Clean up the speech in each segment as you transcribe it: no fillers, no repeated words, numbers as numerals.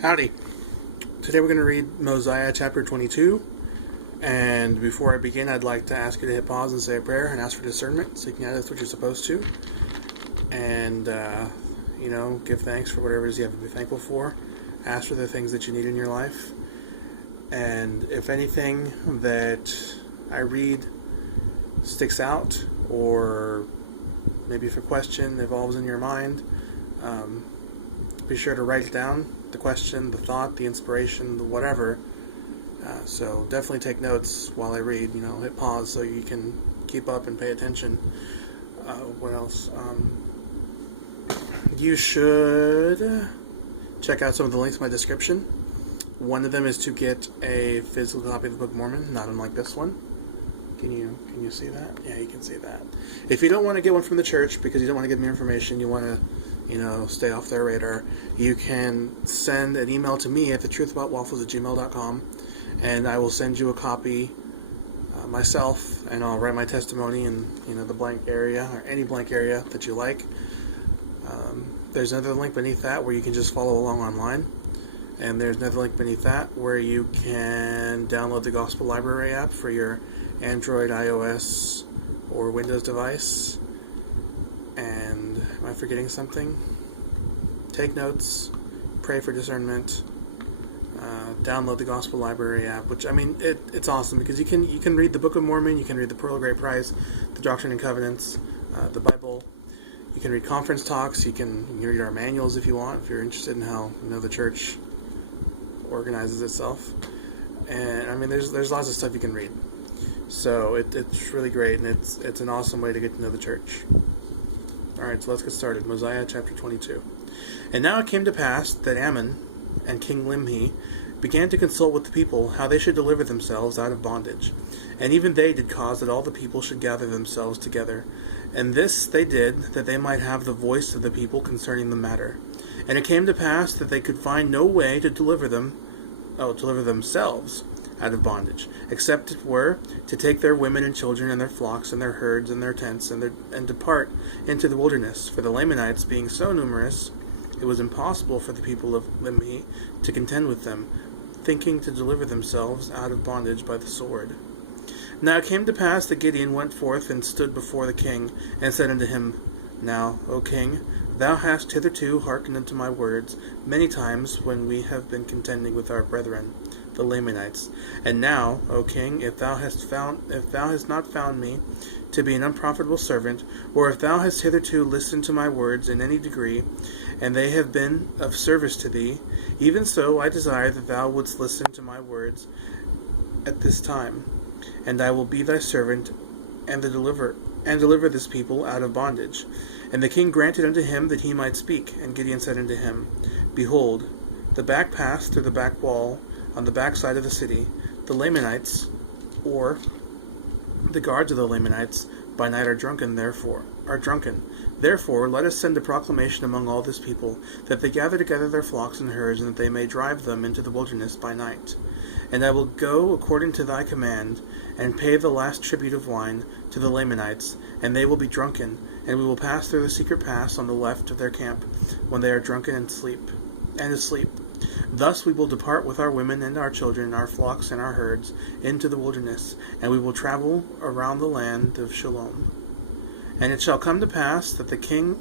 Howdy. Today we're going to read Mosiah chapter 22. And before I begin, I'd like to ask you to hit pause and say a prayer and ask for discernment so you can that's what you're supposed to. And, give thanks for whatever it is you have to be thankful for. Ask for the things that you need in your life. And if anything that I read sticks out, or maybe if a question evolves in your mind, be sure to write it down. The question, the thought, the inspiration, the whatever. So definitely take notes while I read. Hit pause so you can keep up and pay attention. What else? You should check out some of the links in my description. One of them is to get a physical copy of the Book of Mormon, not unlike this one. Can you see that? Yeah, you can see that. If you don't want to get one from the church because you don't want to give me information, you want to stay off their radar, you can send an email to me at thetruthaboutwaffles@gmail.com, and I will send you a copy myself, and I'll write my testimony in the blank area, or any blank area that you like. There's another link beneath that where you can just follow along online, and there's another link beneath that where you can download the Gospel Library app for your Android, iOS, or Windows device. And am I forgetting something? Take notes, pray for discernment, download the Gospel Library app, which, it's awesome because you can read the Book of Mormon, you can read the Pearl of Great Price, the Doctrine and Covenants, the Bible, you can read conference talks, you can read our manuals if you want, if you're interested in how the church organizes itself. And there's lots of stuff you can read. So it's really great, and it's an awesome way to get to know the church. Alright, so let's get started. Mosiah chapter 22. And now it came to pass that Ammon and King Limhi began to consult with the people how they should deliver themselves out of bondage. And even they did cause that all the people should gather themselves together. And this they did, that they might have the voice of the people concerning the matter. And it came to pass that they could find no way to deliver themselves out of bondage, except it were to take their women and children and their flocks and their herds and their tents and depart into the wilderness. For the Lamanites being so numerous, it was impossible for the people of Limhi to contend with them, thinking to deliver themselves out of bondage by the sword. Now it came to pass that Gideon went forth and stood before the king, and said unto him, Now, O king, thou hast hitherto hearkened unto my words many times when we have been contending with our brethren, the Lamanites. And now, O king, if thou hast not found me to be an unprofitable servant, or if thou hast hitherto listened to my words in any degree, and they have been of service to thee, even so I desire that thou wouldst listen to my words at this time, and I will be thy servant, and deliver this people out of bondage. And the king granted unto him that he might speak. And Gideon said unto him, Behold, the back pass through the back wall on the back side of the city, the Lamanites, or the guards of the Lamanites, by night are drunken. Therefore let us send a proclamation among all this people, that they gather together their flocks and herds, and that they may drive them into the wilderness by night. And I will go according to thy command, and pay the last tribute of wine to the Lamanites, and they will be drunken, and we will pass through the secret pass on the left of their camp, when they are drunken and asleep. Thus we will depart with our women and our children, our flocks and our herds, into the wilderness, and we will travel around the land of Shalom. And it shall come to pass that the king...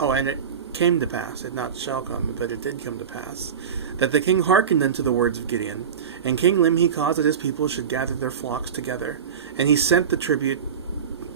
and it came to pass, it not shall come, but it did come to pass, that the king hearkened unto the words of Gideon. And King Limhi caused that his people should gather their flocks together. And he sent the tribute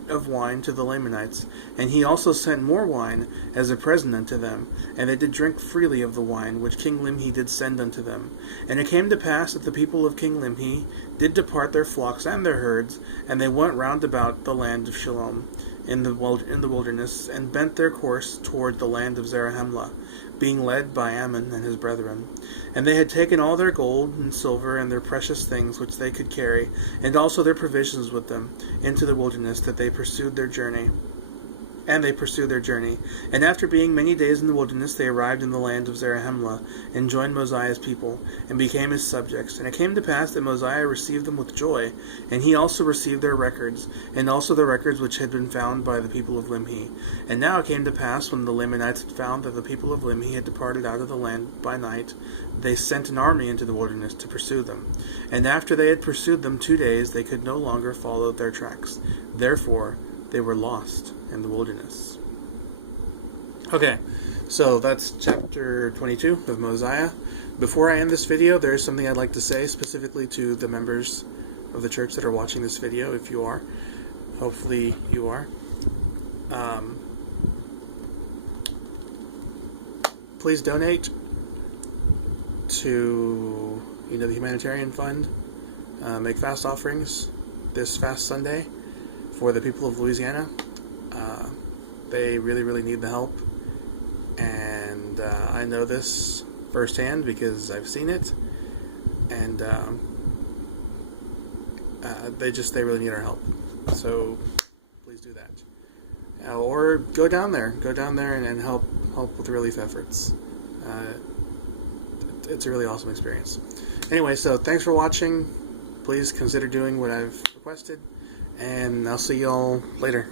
of wine to the Lamanites, and he also sent more wine as a present unto them, and they did drink freely of the wine which King Limhi did send unto them. And it came to pass that the people of King Limhi did depart their flocks and their herds, and they went round about the land of Shalom in the wilderness, and bent their course toward the land of Zarahemla, being led by Ammon and his brethren. And they had taken all their gold and silver and their precious things which they could carry, and also their provisions with them, into the wilderness, that they pursued their journey. And they pursued their journey. And after being many days in the wilderness, they arrived in the land of Zarahemla, and joined Mosiah's people, and became his subjects. And it came to pass that Mosiah received them with joy, and he also received their records, and also the records which had been found by the people of Limhi. And now it came to pass, when the Lamanites had found that the people of Limhi had departed out of the land by night, they sent an army into the wilderness to pursue them. And after they had pursued them 2 days, they could no longer follow their tracks. Therefore they were lost in the wilderness. Okay, so that's chapter 22 of Mosiah. Before I end this video, there is something I'd like to say specifically to the members of the church that are watching this video, if you are. Hopefully you are. Please donate to the humanitarian fund. Make fast offerings this fast Sunday for the people of Louisiana. They really, really need the help, and I know this firsthand because I've seen it, and they really need our help. So please do that, or go down there and help with relief efforts. It's a really awesome experience. Anyway, so thanks for watching. Please consider doing what I've requested, and I'll see y'all later.